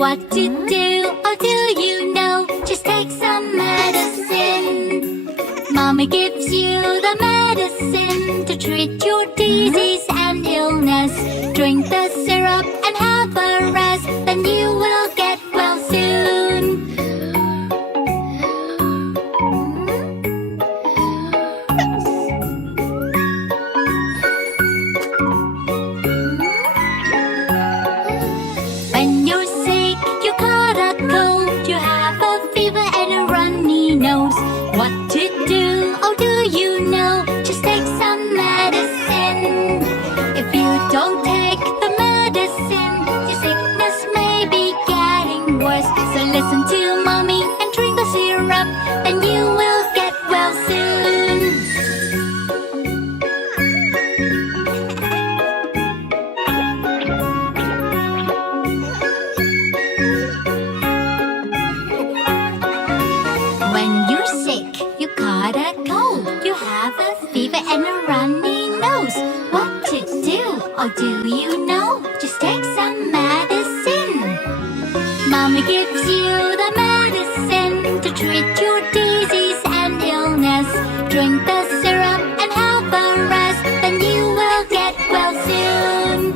what to do. Oh, do you know? Just take some medicine. Mommy gives you the medicine to treat your disease and illness. Drink the syrup and have a rest, then you will get well soon. When you're sick, you caught a cold, you have a fever and a runny nose. What to do? Oh, do you know? Just take some medicine. If you don't take the medicine, your sickness may be getting worse. So listen to mommy and drink the syrup, then you will get well soon. When you're sick, you caught a cold, you have a fever and a runny nose. What to do? Oh, do you know? Just take some medicine. Mommy gives you the medicine to treat your disease and illness. Drink the syrup and have a rest, then you will get well soon.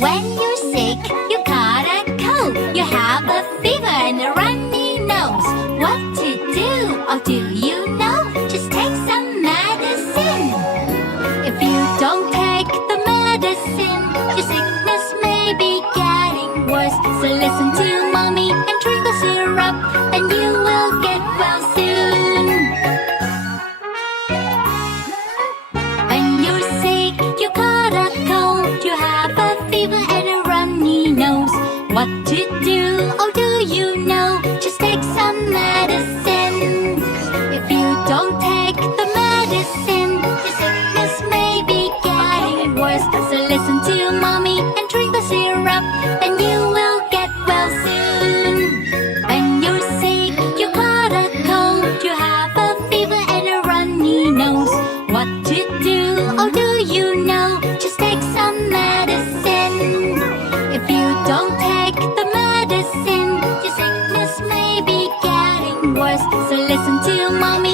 When you're sick, you caught a cold, you have a fever and a runny nose. What to do? Oh, do you know? Just take some medicine. If you don't take the medicine, your sickness may be getting worse. So listen to mommy and drink the syrup, then you will get well soon. When you're sick, you caught a cold, you have a fever and a runny nose. What to do? Oh, do you know? Just take some medicine. If you don't take the medicine, your sickness may be getting worse. So listen to mommy and drink the syrup, then you will get well soon. When you're sick, you caught a cold, you have a fever and a runny nose. What to do? Oh, do you know? Just take some medicine. If you don't take the medicine, your sickness may be getting worse. So listen to mommy